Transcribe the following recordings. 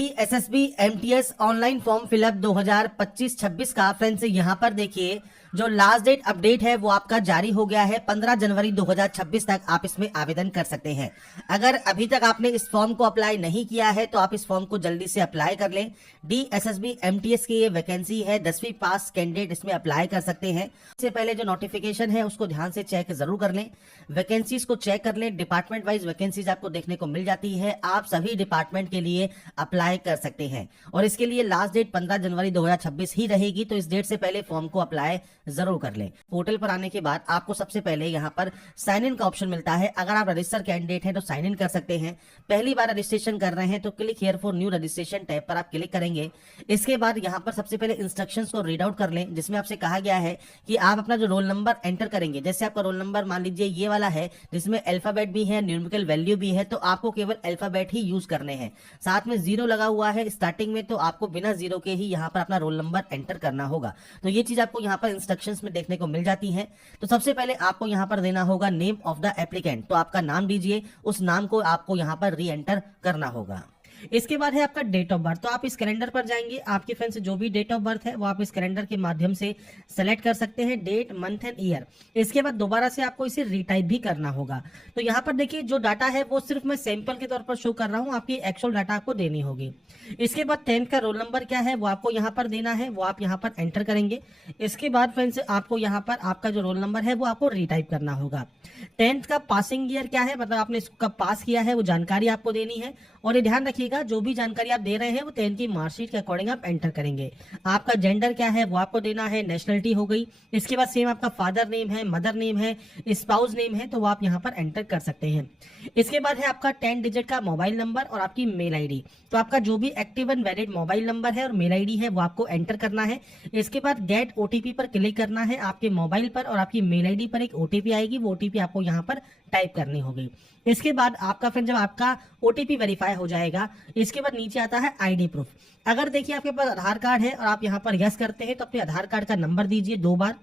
SSB MTS online form fill up 2025-26 का friends यहाँ पर देखिए जो लास्ट डेट अपडेट है वो आपका जारी हो गया है। 15 जनवरी 2026 तक आप इसमें आवेदन कर सकते हैं। अगर अभी तक आपने इस फॉर्म को अप्लाई नहीं किया है तो आप इस फॉर्म को जल्दी से अप्लाई कर लें। डीएसएसबी एमटीएस की ये वैकेंसी है, 10वीं पास कैंडिडेट इसमें अप्लाई कर सकते हैं। इससे पहले जो नोटिफिकेशन है उसको ध्यान से चेक जरूर कर लें, वैकेंसीज को चेक कर लें। डिपार्टमेंट वाइज वैकेंसीज आपको देखने को मिल जाती है, आप सभी डिपार्टमेंट के लिए अप्लाई कर सकते हैं और इसके लिए लास्ट डेट 15 जनवरी 2026 ही रहेगी, तो इस डेट से पहले फॉर्म को अप्लाई जरूर कर लें। पोर्टल पर आने के बाद आपको सबसे पहले यहाँ पर साइन इन का ऑप्शन मिलता है। अगर आप रजिस्टर कैंडिडेट हैं तो साइन इन कर सकते हैं। पहली बार रजिस्ट्रेशन कर रहे हैं तो click here for new registration tab पर आप क्लिक करेंगे। इसके बाद यहाँ पर सबसे पहले इंस्ट्रक्शंस को रीड आउट कर लें, जिसमें आपसे कहा गया है कि आप अपना जो रोल नंबर एंटर करेंगे। जैसे आपका रोल नंबर मान लीजिए ये वाला है जिसमें अल्फाबेट भी है, न्यूमेरिकल वैल्यू भी है, तो आपको केवल अल्फाबेट ही यूज करने हैं। साथ में जीरो लगा हुआ है स्टार्टिंग में, तो आपको बिना जीरो के ही यहाँ पर अपना रोल नंबर एंटर करना होगा। तो ये चीज आपको यहाँ पर इंस्ट्रक्शंस में देखने को मिल जाती है। तो सबसे पहले आपको यहाँ पर देना होगा नेम ऑफ द एप्लीकेंट, तो आपका नाम दीजिए, उस नाम को आपको यहाँ पर री एंटर करना होगा। इसके बाद है आपका डेट ऑफ बर्थ, तो आप इस कैलेंडर पर जाएंगे, आपके फ्रेंड्स जो भी डेट ऑफ बर्थ है वो आप इस कैलेंडर के माध्यम से सेलेक्ट कर सकते हैं, डेट मंथ एंड ईयर। इसके बाद दोबारा से आपको इसे रीटाइप भी करना होगा। तो यहाँ पर देखिए जो डाटा है वो सिर्फ मैं सैंपल के तौर पर शो कर रहा हूँ, आपकी एक्चुअल डाटा आपको देनी होगी। इसके बाद 10th का रोल नंबर क्या है वो आपको यहाँ पर देना है, वो आप यहाँ पर एंटर करेंगे। इसके बाद फ्रेंड्स आपको यहाँ पर आपका जो रोल नंबर है वो आपको रीटाइप करना होगा। 10th का पासिंग ईयर क्या है, मतलब आपने इसको कब पास किया है वो जानकारी आपको देनी है। और ये ध्यान रखिएगा जो भी जानकारी आप दे रहे हैं वो 10th की मार्कशीट के अकॉर्डिंग आप एंटर करेंगे। आपका जेंडर क्या है वो आपको देना है, नेशनलिटी हो गई। इसके बाद सेम आपका फादर नेम है, मदर नेम है, स्पाउस नेम है, तो वो आप यहाँ पर एंटर कर सकते हैं। इसके बाद है आपका 10 डिजिट का मोबाइल नंबर और आपकी मेल आईडी, तो आपका जो भी active and valid mobile number है और मेल आईडी है वो आपको एंटर करना है। इसके बाद गेट ओटीपी पर क्लिक करना है, आपके मोबाइल पर और आपकी मेल आईडी पर एक ओटीपी आएगी, वो ओटीपी आपको यहाँ पर टाइप करनी होगी। इसके बाद आपका फ्रेंड जब आपका ओटीपी वेरीफाई हो जाएगा, इसके बाद नीचे आता है आईडी प्रूफ। अगर देखिए आपके पास आधार कार्ड है और आप यहाँ पर यस करते हैं तो अपने आधार कार्ड का नंबर दीजिए 2 बार।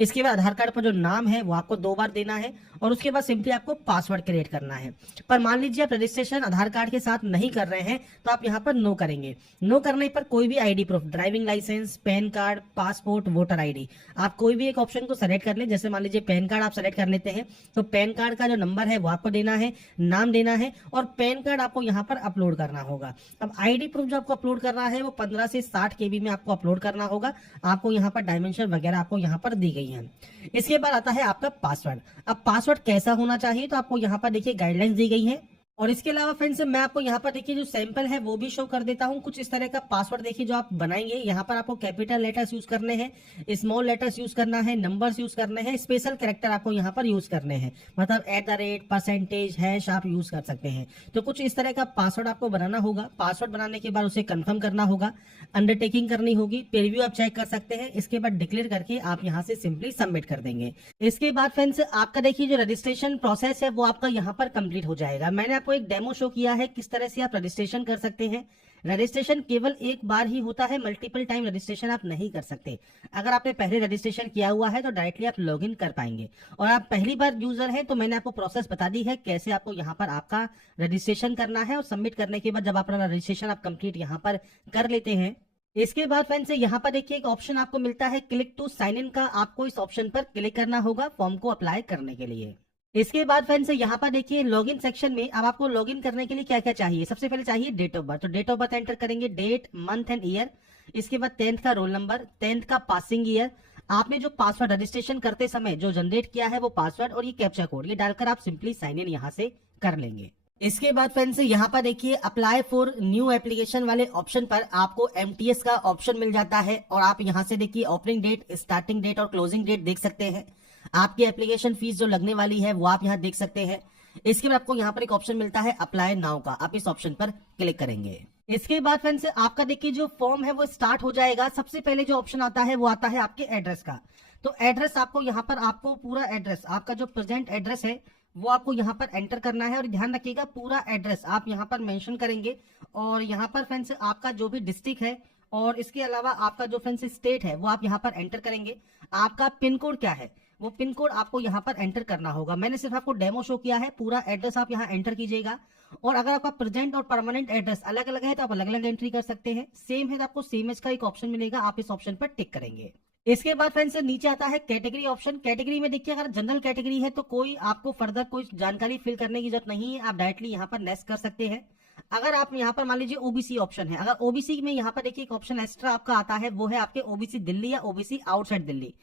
इसके बाद आधार कार्ड पर जो नाम है वो आपको 2 बार देना है और उसके बाद सिंपली आपको पासवर्ड क्रिएट करना है। पर मान लीजिए आप रजिस्ट्रेशन आधार कार्ड के साथ नहीं कर रहे हैं तो आप यहाँ पर नो करेंगे। नो करने पर कोई भी ID proof, driving licence, PAN card, passport, voter ID, आप कोई भी एक ऑप्शन को सेलेक्ट कर लें। जैसे मान लीजिए पैन कार्ड आप सेलेक्ट कर लेते हैं तो पैन कार्ड का जो नंबर है वो आपको देना है, नाम देना है और पैन कार्ड आपको यहाँ पर अपलोड करना होगा। अब आईडी प्रूफ जो आपको अपलोड करना है वो 15 से 60 KB में आपको अपलोड करना होगा। आपको यहाँ पर डायमेंशन वगैरह आपको यहाँ पर दी गई है। इसके बाद आता है आपका पासवर्ड। अब पासवर्ड कैसा होना चाहिए तो आपको यहाँ पर देखिए गाइडलाइंस दी गई है। और इसके अलावा फ्रेंड्स मैं आपको यहाँ पर देखिए जो सैंपल है वो भी शो कर देता हूँ। कुछ इस तरह का पासवर्ड देखिए जो आप बनाएंगे, यहाँ पर आपको कैपिटल लेटर्स यूज करने हैं, स्मॉल लेटर्स यूज करना है, नंबर्स यूज करने हैं, स्पेशल कैरेक्टर आपको यहाँ पर यूज करने हैं, मतलब @ परसेंटेज हैश आप यूज कर सकते हैं। तो कुछ इस तरह का पासवर्ड आपको बनाना होगा। पासवर्ड बनाने के बाद उसे कंफर्म करना होगा, अंडरटेकिंग करनी होगी, प्रीव्यू आप चेक कर सकते हैं। इसके बाद डिक्लेयर करके आप यहाँ से सिंपली सबमिट कर देंगे। इसके बाद फ्रेंड्स आपका देखिए जो रजिस्ट्रेशन प्रोसेस है वो आपका यहाँ पर कंप्लीट हो जाएगा। मैंने आपको एक डेमो शो किया है किस तरह से आप रजिस्ट्रेशन कर सकते हैं। रजिस्ट्रेशन केवल एक बार ही होता है, मल्टीपल टाइम रजिस्ट्रेशन आप नहीं कर सकते। अगर आपने पहले रजिस्ट्रेशन किया हुआ है तो डायरेक्टली आप लॉगिन कर पाएंगे, और आप पहली बार यूजर हैं तो मैंने आपको प्रोसेस बता दी है कैसे आपको यहाँ पर आपका रजिस्ट्रेशन करना है। और सबमिट करने के बाद जब अपना रजिस्ट्रेशन आप कंप्लीट यहाँ पर कर लेते हैं, इसके बाद फ्रेंड्स यहाँ पर देखिए एक ऑप्शन आपको मिलता है क्लिक टू साइन इन का, आपको इस ऑप्शन पर क्लिक करना होगा फॉर्म को अप्लाई करने के लिए। इसके बाद फ्रेंड्स यहाँ पर देखिए लॉगिन सेक्शन में अब आपको लॉगिन करने के लिए क्या क्या चाहिए। सबसे पहले चाहिए डेट ऑफ बर्थ, तो डेट ऑफ बर्थ एंटर करेंगे, डेट मंथ एंड ईयर। इसके बाद 10th का रोल नंबर, 10th का पासिंग ईयर, आपने जो पासवर्ड रजिस्ट्रेशन करते समय जो जनरेट किया है वो पासवर्ड और ये कैप्चा कोड, ये डालकर आप सिंपली साइन इन यहाँ से कर लेंगे। इसके बाद फ्रेंड्स यहाँ पर देखिए अप्लाई फॉर न्यू एप्लीकेशन वाले ऑप्शन पर आपको एमटीएस का ऑप्शन मिल जाता है और आप यहाँ से देखिए ओपनिंग डेट, स्टार्टिंग डेट और क्लोजिंग डेट देख सकते हैं। आपकी एप्लीकेशन फीस जो लगने वाली है वो आप यहाँ देख सकते हैं। इसके बाद आपको यहाँ पर एक ऑप्शन मिलता है अप्लाई नाउ का, आप इस ऑप्शन पर क्लिक करेंगे। इसके बाद फ्रेंड्स आपका देखिए जो फॉर्म है वो स्टार्ट हो जाएगा। सबसे पहले जो ऑप्शन आता है वो आता है आपके एड्रेस का, तो एड्रेस आपको यहाँ पर आपको पूरा एड्रेस, आपका जो प्रेजेंट एड्रेस है वो आपको यहाँ पर एंटर करना है। और ध्यान रखिएगा पूरा एड्रेस आप यहाँ पर मेंशन करेंगे। और यहाँ पर फ्रेंड्स आपका जो भी डिस्ट्रिक्ट है और इसके अलावा आपका जो फ्रेंड्स स्टेट है वो आप यहाँ पर एंटर करेंगे। आपका पिन कोड क्या है वो पिन कोड आपको यहाँ पर एंटर करना होगा। मैंने सिर्फ आपको डेमो शो किया है, पूरा एड्रेस आप यहाँ एंटर कीजिएगा। और अगर आपका प्रेजेंट और परमानेंट एड्रेस अलग अलग है तो आप अलग अलग एंट्री कर सकते हैं। सेम है तो आपको सेम एज का एक ऑप्शन मिलेगा, आप इस ऑप्शन पर टिक करेंगे। इसके बाद फ्रेंड्स नीचे आता है कैटेगरी ऑप्शन। कैटेगरी में देखिए, अगर जनरल कैटेगरी है तो कोई आपको फर्दर कोई जानकारी फिल करने की जरूरत नहीं है, आप डायरेक्टली यहाँ पर नेक्स्ट कर सकते हैं। अगर आप यहाँ पर मान लीजिए ओबीसी ऑप्शन है, अगर ओबीसी में यहाँ पर देखिए एक ऑप्शन एक्स्ट्रा आपका आता है, वो है आपके ओबीसी दिल्ली या ओबीसी आउटसाइड दिल्ली।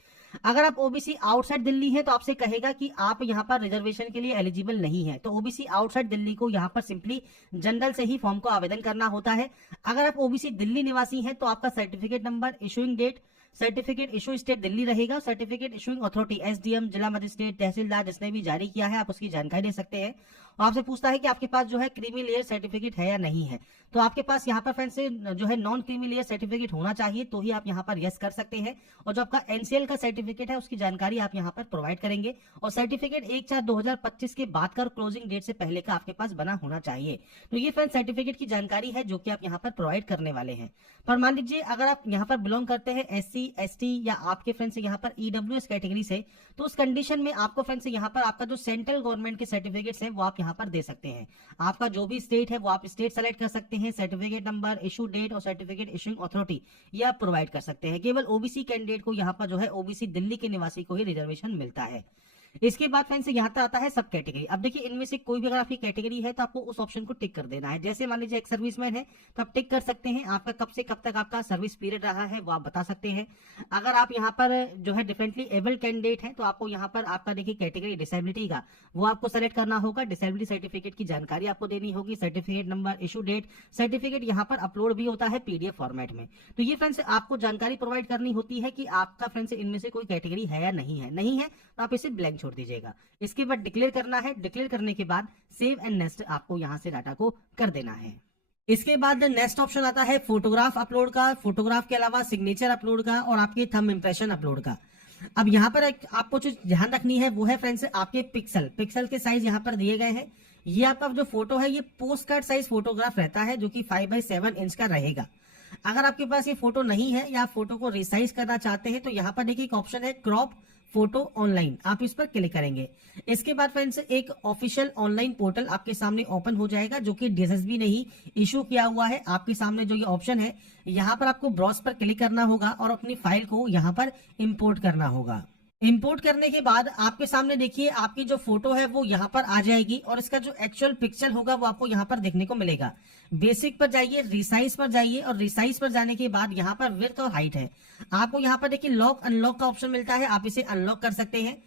अगर आप ओबीसी आउटसाइड दिल्ली है तो आपसे कहेगा कि आप यहाँ पर रिजर्वेशन के लिए एलिजिबल नहीं है, तो ओबीसी आउटसाइड दिल्ली को यहाँ पर सिंपली जनरल से ही फॉर्म को आवेदन करना होता है। अगर आप ओबीसी दिल्ली निवासी हैं तो आपका certificate number, issuing date, certificate issue state Delhi रहेगा, सर्टिफिकेट इशूइंग अथॉरिटी एसडीएम, जिला मजिस्ट्रेट, तहसीलदार जिसने भी जारी किया है, आप उसकी जानकारी दे सकते हैं। और आपसे पूछता है कि आपके पास जो है क्रीमी लेयर सर्टिफिकेट है या नहीं है, तो आपके पास यहाँ पर फ्रेंड्स जो है नॉन क्रीमी लेयर सर्टिफिकेट होना चाहिए, तो ही आप यहाँ पर यस कर सकते हैं। और जो आपका एनसीएल का सर्टिफिकेट है उसकी जानकारी आप यहाँ पर प्रोवाइड करेंगे। और सर्टिफिकेट 1/4/2025 के बाद का क्लोजिंग डेट से पहले का आपके पास बना होना चाहिए। तो ये फ्रेंड्स सर्टिफिकेट की जानकारी है जो कि आप यहाँ पर प्रोवाइड करने वाले हैं। पर मान लीजिए अगर आप यहाँ पर बिलोंग करते हैं एससी, एसटी या आपके फ्रेंड्स यहाँ पर ईडब्ल्यूएस कैटेगरी से, तो उस कंडीशन में आपको फ्रेंड्स यहाँ पर आपका जो सेंट्रल गवर्नमेंट के सर्टिफिकेट्स हैं वो आप यहाँ पर दे सकते हैं। आपका जो भी स्टेट है वो आप स्टेट सेलेक्ट कर सकते हैं, सर्टिफिकेट नंबर, इशू डेट और सर्टिफिकेट इशूइंग अथॉरिटी ये आप प्रोवाइड कर सकते हैं। केवल ओबीसी कैंडिडेट को यहाँ पर जो है ओबीसी दिल्ली के निवासी को ही रिजर्वेशन मिलता है। इसके बाद फ्रेंड्स यहाँ पर आता है सब कैटेगरी। अब देखिए इनमें से कोई भी अगर आपकी कैटेगरी है तो आपको उस ऑप्शन को टिक कर देना है। जैसे मान लीजिए एक सर्विसमैन है तो आप टिक कर सकते हैं, आपका कब से कब तक आपका सर्विस पीरियड रहा है वो आप बता सकते हैं। अगर आप यहाँ पर जो है डिफरेंटली एबल्ड कैंडिडेट है तो आपको यहाँ पर आपका देखिए कैटेगरी डिसेबिलिटी का वो आपको सेलेक्ट करना होगा। डिसेबिलिटी सर्टिफिकेट की जानकारी आपको देनी होगी, certificate number, issue date, certificate यहाँ पर अपलोड भी होता है पीडीएफ फॉर्मेट में। तो ये फ्रेंड्स आपको जानकारी प्रोवाइड करनी होती है कि आपका फ्रेंड्स इनमें से कोई कैटेगरी है या नहीं है। नहीं है तो आप इसे ब्लैंक छोड़ दीजिएगा। इसके बाद डिक्लेयर करना है, डिक्लेयर करने के बाद सेव एंड नेक्स्ट आपको यहां से डाटा को कर देना है। इसके बाद नेक्स्ट ऑप्शन आता है फोटोग्राफ अपलोड का, फोटोग्राफ के अलावा सिग्नेचर अपलोड का और आपके थंब इंप्रेशन अपलोड का। अब यहाँ पर एक आपको जो ध्यान रखनी है वो है फ्रेंड्स आपके पिक्सल के साइज यहाँ पर दिए गए हैं। ये आपका जो फोटो है ये पोस्ट कार्ड साइज फोटोग्राफ रहता है जो कि 5/7 इंच का रहेगा। अगर आपके पास ये फोटो नहीं है या आप फोटो को रिसाइज करना चाहते हैं तो यहाँ पर देखिए एक ऑप्शन है क्रॉप फोटो ऑनलाइन, आप इस पर क्लिक करेंगे। इसके बाद फ्रेंड्स एक ऑफिशियल ऑनलाइन पोर्टल आपके सामने ओपन हो जाएगा जो कि डीएसएसबी ने ही इशू किया हुआ है। आपके सामने जो ये ऑप्शन है यहाँ पर आपको ब्राउज पर क्लिक करना होगा और अपनी फाइल को यहाँ पर इंपोर्ट करना होगा। इंपोर्ट करने के बाद आपके सामने देखिए आपकी जो फोटो है वो यहाँ पर आ जाएगी और इसका जो एक्चुअल पिक्चर होगा वो आपको यहाँ पर देखने को मिलेगा। बेसिक पर जाइए, रिसाइज पर जाइए और रिसाइज पर जाने के बाद यहाँ पर विड्थ और हाइट है। आपको यहाँ पर देखिए लॉक अनलॉक का ऑप्शन मिलता है, आप इसे अनलॉक कर सकते हैं।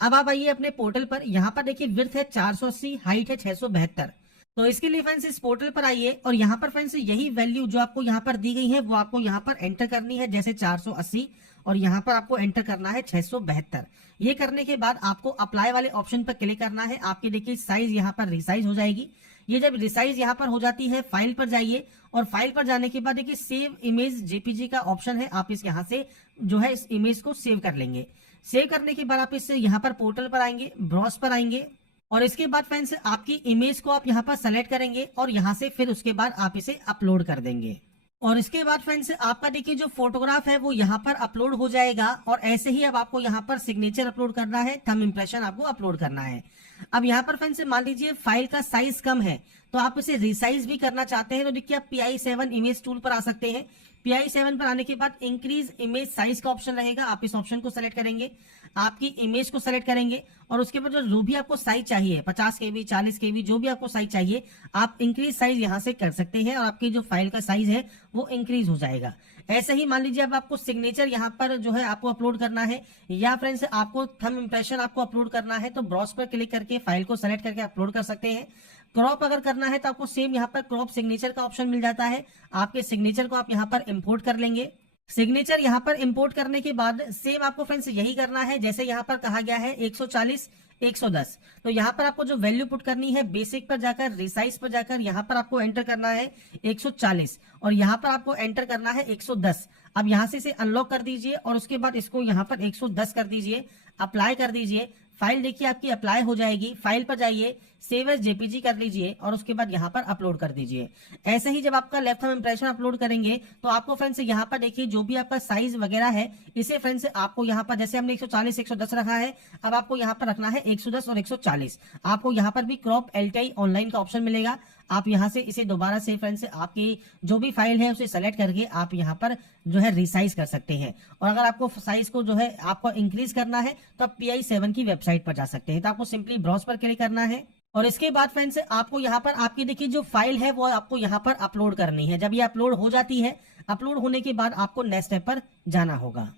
अब आप आइए अपने पोर्टल पर, यहाँ पर देखिए विड्थ है 480, हाइट है 672। तो इसके लिए फ्रेंड्स इस पोर्टल पर आइए और यहाँ पर फ्रेंड्स यही वैल्यू जो आपको यहाँ पर दी गई है वो आपको यहाँ पर एंटर करनी है, जैसे 480 और यहाँ पर आपको एंटर करना है 672। ये करने के बाद आपको अप्लाई वाले ऑप्शन पर क्लिक करना है। आपकी देखिए साइज यहाँ पर रिसाइज हो जाएगी। ये जब रिसाइज यहाँ पर हो जाती है फाइल पर जाइए और फाइल पर जाने के बाद देखिए सेव इमेज जेपीजी का ऑप्शन है, आप इस यहाँ से जो है इस इमेज को सेव कर लेंगे। सेव करने के बाद आप इससे यहाँ पर पोर्टल पर आएंगे, ब्राउज पर आएंगे और इसके बाद फ्रेंड्स आपकी इमेज को आप यहाँ पर सेलेक्ट करेंगे और यहाँ से फिर उसके बाद आप इसे अपलोड कर देंगे। और इसके बाद फ्रेंड्स आपका देखिए जो फोटोग्राफ है वो यहाँ पर अपलोड हो जाएगा और ऐसे ही अब आपको यहाँ पर सिग्नेचर अपलोड करना है, थंब इंप्रेशन आपको अपलोड करना है। अब यहाँ पर फ्रेंड्स मान लीजिए फाइल का साइज कम है तो आप इसे रिसाइज भी करना चाहते हैं तो देखिए आप PI7 इमेज टूल पर आ सकते हैं। PI7 पर आने के बाद इंक्रीज इमेज साइज का ऑप्शन रहेगा, आप इस ऑप्शन को सेलेक्ट करेंगे, आपकी इमेज को सेलेक्ट करेंगे और उसके बाद जो भी आपको साइज चाहिए 50 KB 40 KB जो भी आपको साइज चाहिए आप इंक्रीज साइज यहाँ से कर सकते हैं और आपकी जो फाइल का साइज है वो इंक्रीज हो जाएगा। ऐसे ही मान लीजिए अब आपको सिग्नेचर यहाँ पर जो है आपको अपलोड करना है या फ्रेंड्स आपको थंब इंप्रेशन आपको अपलोड करना है तो ब्राउज पर क्लिक करके फाइल को सेलेक्ट करके अपलोड कर सकते हैं। क्रॉप अगर करना है तो आपको सेम यहाँ पर क्रॉप सिग्नेचर का ऑप्शन मिल जाता है, आपके सिग्नेचर को आप यहाँ पर इंपोर्ट कर लेंगे। सिग्नेचर यहाँ पर इंपोर्ट करने के बाद सेम आपको फ्रेंड्स यही करना है जैसे यहाँ पर कहा गया है 140 110। तो यहाँ पर आपको जो वैल्यू पुट करनी है बेसिक पर जाकर रिसाइज पर जाकर यहाँ पर आपको एंटर करना है 140 और यहाँ पर आपको एंटर करना है 110। अब यहाँ से इसे अनलॉक कर दीजिए और उसके बाद इसको यहाँ पर 110 कर दीजिए, अप्लाई कर दीजिए। फाइल देखिए आपकी अप्लाई हो जाएगी। फाइल पर जाइए, सेव एज जेपीजी कर लीजिए और उसके बाद यहाँ पर अपलोड कर दीजिए। ऐसे ही जब आपका लेफ्ट थंब इंप्रेशन अपलोड करेंगे तो आपको फ्रेंड्स यहाँ पर देखिए जो भी आपका साइज वगैरह है इसे फ्रेंड्स आपको यहाँ पर जैसे हमने 140 110 रखा है, अब आपको यहाँ पर रखना है 110 और 140। आपको यहाँ पर भी क्रॉप एलटीआई ऑनलाइन का ऑप्शन मिलेगा। आप यहाँ से इसे दोबारा से फ्रेंड्स आपकी जो भी फाइल है उसे सेलेक्ट करके आप यहाँ पर जो है रिसाइज कर सकते हैं। और अगर आपको साइज को जो है आपको इंक्रीज करना है तो आप PI7 की वेबसाइट पर जा सकते हैं। तो आपको सिंपली ब्राउज पर क्लिक करना है और इसके बाद फ्रेंड्स आपको यहाँ पर आपकी देखिए जो फाइल है वो आपको यहाँ पर अपलोड करनी है। जब ये अपलोड हो जाती है, अपलोड होने के बाद आपको नेक्स्ट स्टेप पर जाना होगा।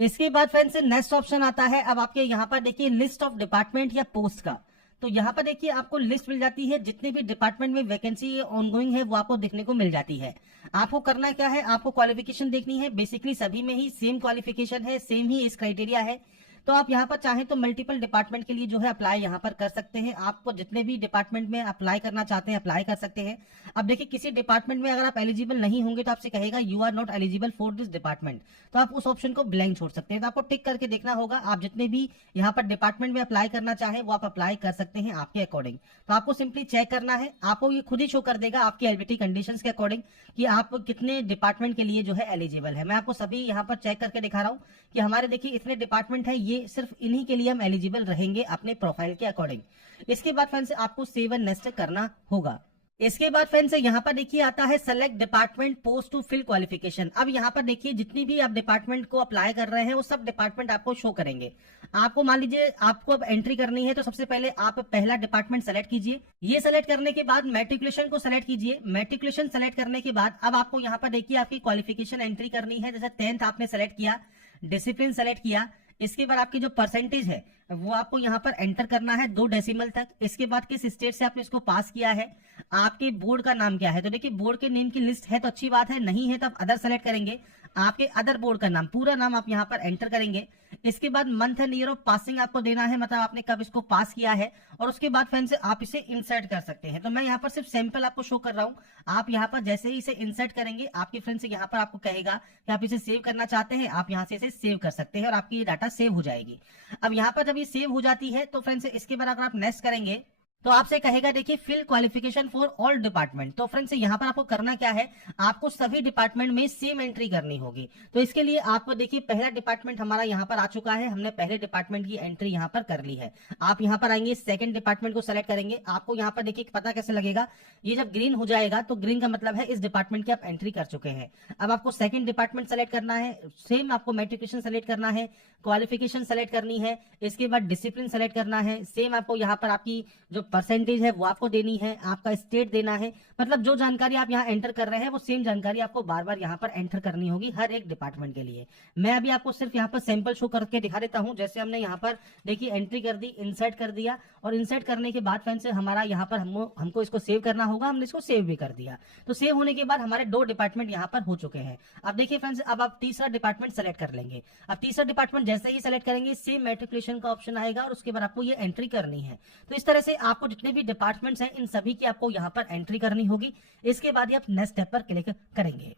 इसके बाद फ्रेंड्स नेक्स्ट ऑप्शन आता है अब आपके यहाँ पर देखिए लिस्ट ऑफ डिपार्टमेंट या पोस्ट का। तो यहाँ पर देखिए आपको लिस्ट मिल जाती है, जितने भी डिपार्टमेंट में वैकेंसी ऑनगोइंग है वो आपको देखने को मिल जाती है। आपको करना क्या है, आपको क्वालिफिकेशन देखनी है। बेसिकली सभी में ही सेम क्वालिफिकेशन है, सेम ही इस क्राइटेरिया है। तो आप यहाँ पर चाहें तो मल्टीपल डिपार्टमेंट के लिए जो है अप्लाई यहाँ पर कर सकते हैं। आपको जितने भी डिपार्टमेंट में अप्लाई करना चाहते हैं अप्लाई कर सकते हैं। अब देखिए किसी डिपार्टमेंट में अगर आप एलिजिबल नहीं होंगे तो आपसे कहेगा you are not eligible for this department, तो आप उस ऑप्शन को ब्लैंक छोड़ सकते हैं। तो आपको टिक करके देखना होगा। आप जितने भी यहाँ पर डिपार्टमेंट में अप्लाई करना चाहें वो आप अप्लाई कर सकते हैं आपके अकॉर्डिंग। तो आपको सिंपली चेक करना है, आपको ये खुद ही शो कर देगा आपकी एलिजिबिलिटी कंडीशंस के अकॉर्डिंग कि आप कितने डिपार्टमेंट के लिए जो है एलिजिबल है। मैं आपको सभी यहाँ पर चेक करके दिखा रहा हूँ कि हमारे देखिए इतने डिपार्टमेंट है, ये सिर्फ इन्हीं के लिए हम एलिजिबल रहेंगे अपने प्रोफाइल के अकॉर्डिंग। इसके बाद फ्रेंड्स आपको सेव एंड नेक्स्ट करना होगा। इसके बाद फ्रेंड्स यहाँ पर देखिए आता है select department post to fill qualification. अब यहाँ पर देखिए जितनी भी आप डिपार्टमेंट को अप्लाई कर रहे हैं वो सब डिपार्टमेंट आपको शो करेंगे। आपको मान लीजिए आपको अब एंट्री करनी है तो सबसे पहले आप पहला डिपार्टमेंट सेलेक्ट कीजिए। ये सेलेक्ट करने के बाद मैट्रिकुलेशन को सेलेक्ट कीजिए। मैट्रिकुलेशन सेलेक्ट करने के बाद अब आपको यहाँ पर देखिए आपकी क्वालिफिकेशन एंट्री करनी है। जैसे 10th आपने सेलेक्ट किया, डिसिप्लिन सेलेक्ट किया, इसके बाद आपकी जो परसेंटेज है वो आपको यहाँ पर एंटर करना है 2 डेसिमल तक। इसके बाद किस स्टेट से आपने इसको पास किया है, आपके बोर्ड का नाम क्या है। तो देखिए बोर्ड के नेम की लिस्ट है तो अच्छी बात है, नहीं है तो आप अदर सेलेक्ट करेंगे। आपके अदर बोर्ड का नाम, पूरा नाम आप यहाँ पर एंटर करेंगे। इसके बाद month and year of passing आपको देना है, मतलब आपने कब इसको पास किया है। और उसके बाद फ्रेंड्स आप इसे इंसर्ट कर सकते हैं। तो मैं यहाँ पर सिर्फ सैंपल आपको शो कर रहा हूँ। आप यहाँ पर जैसे ही इसे इंसर्ट करेंगे आपके फ्रेंड्स यहाँ पर आपको कहेगा कि आप इसे सेव करना चाहते हैं, आप यहाँ से इसे सेव कर सकते हैं और आपकी ये डाटा सेव हो जाएगी। अब यहाँ पर जब ये सेव हो जाती है तो फ्रेंड्स इसके बाद अगर आप नेक्स्ट करेंगे तो आपसे कहेगा देखिए fill qualification for all department. तो फ्रेंड्स यहाँ पर आपको करना क्या है, आपको सभी डिपार्टमेंट में सेम एंट्री करनी होगी। तो इसके लिए आपको देखिए पहला डिपार्टमेंट हमारा यहाँ पर आ चुका है, हमने पहले डिपार्टमेंट की एंट्री यहाँ पर कर ली है। आप यहाँ पर आएंगे, सेकंड डिपार्टमेंट को सेलेक्ट करेंगे। आपको यहाँ पर देखिए पता कैसे लगेगा, ये जब ग्रीन हो जाएगा तो ग्रीन का मतलब है इस डिपार्टमेंट की आप एंट्री कर चुके हैं। अब आपको सेकंड डिपार्टमेंट सेलेक्ट करना है, सेम आपको मैट्रिकुलेशन सेलेक्ट करना है, क्वालिफिकेशन सेलेक्ट करनी है, इसके बाद डिसिप्लिन सेलेक्ट करना है। सेम आपको यहाँ पर आपकी जो परसेंटेज है वो आपको देनी है, आपका स्टेट देना है। मतलब जो जानकारी आप यहाँ एंटर कर रहे हैं वो सेम जानकारी आपको बार बार यहाँ पर एंटर करनी होगी हर एक डिपार्टमेंट के लिए। मैं अभी आपको सिर्फ यहाँ पर सैंपल शो करके दिखा देता हूँ। जैसे हमने यहाँ पर देखिए एंट्री कर दी, इंसर्ट कर दिया और इंसर्ट करने के बाद फ्रेंड्स हमारा यहाँ पर हमको इसको सेव करना होगा। हमने इसको सेव भी कर दिया। तो सेव होने के बाद हमारे 2 डिपार्टमेंट यहाँ पर हो चुके हैं। अब देखिए फ्रेंड्स अब आप तीसरा डिपार्टमेंट सेलेक्ट कर लेंगे। अब तीसरा डिपार्टमेंट जैसे ही सेलेक्ट करेंगे सेम मैट्रिकुलेशन का ऑप्शन आएगा और उसके बाद आपको ये एंट्री करनी है। तो इस तरह से आपको जितने भी डिपार्टमेंट्स हैं इन सभी की आपको यहाँ पर एंट्री करनी होगी। इसके बाद ही आप नेक्स्ट स्टेप पर क्लिक करेंगे।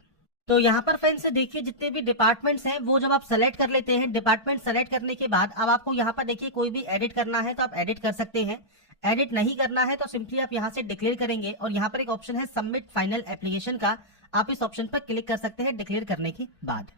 तो यहाँ पर फ्रेंड्स देखिए जितने भी डिपार्टमेंट्स हैं वो जब आप सेलेक्ट कर लेते हैं, डिपार्टमेंट सेलेक्ट करने के बाद अब आपको यहाँ पर देखिए कोई भी एडिट करना है तो आप एडिट कर सकते हैं। एडिट नहीं करना है तो सिंपली आप यहाँ से डिक्लेयर करेंगे और यहाँ पर एक ऑप्शन है सबमिट फाइनल एप्लीकेशन का, आप इस ऑप्शन पर क्लिक कर सकते हैं डिक्लेयर करने के बाद।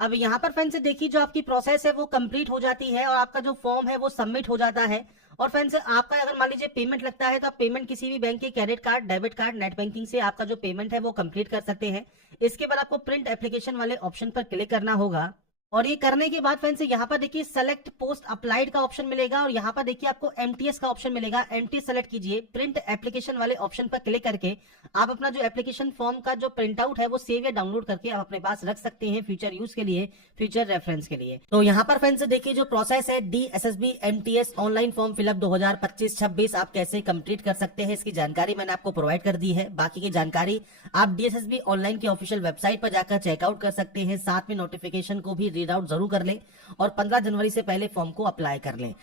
अब यहाँ पर फ्रेंड्स देखिए जो आपकी प्रोसेस है वो कंप्लीट हो जाती है और आपका जो फॉर्म है वो सबमिट हो जाता है। और फ्रेंड्स आपका अगर मान लीजिए पेमेंट लगता है तो आप पेमेंट किसी भी बैंक के credit card, debit card, net banking से आपका जो पेमेंट है वो कंप्लीट कर सकते हैं। इसके बाद आपको प्रिंट एप्लीकेशन वाले ऑप्शन पर क्लिक करना होगा और ये करने के बाद फ्रेंड्स यहाँ पर देखिए सेलेक्ट पोस्ट अप्लाइड का ऑप्शन मिलेगा और यहाँ पर देखिए आपको एमटीएस का ऑप्शन मिलेगा। एमटीएस सेलेक्ट कीजिए, प्रिंट एप्लीकेशन वाले ऑप्शन पर क्लिक करके आप अपना जो एप्लीकेशन फॉर्म का जो प्रिंट आउट है वो सेव या डाउनलोड करके आप अपने पास रख सकते हैं फ्यूचर यूज के लिए, फ्यूचर रेफरेंस के लिए। तो यहाँ पर फ्रेंड्स देखिए जो प्रोसेस है DSSB MTS online form fill up 2025-26 आप कैसे कंप्लीट कर सकते हैं इसकी जानकारी मैंने आपको प्रोवाइड कर दी है। बाकी की जानकारी आप DSSB ऑनलाइन की ऑफिशियल वेबसाइट पर जाकर चेकआउट कर सकते हैं। साथ में नोटिफिकेशन को भी रीड आउट जरूर कर लें और 15 जनवरी से पहले फॉर्म को अप्लाई कर लें।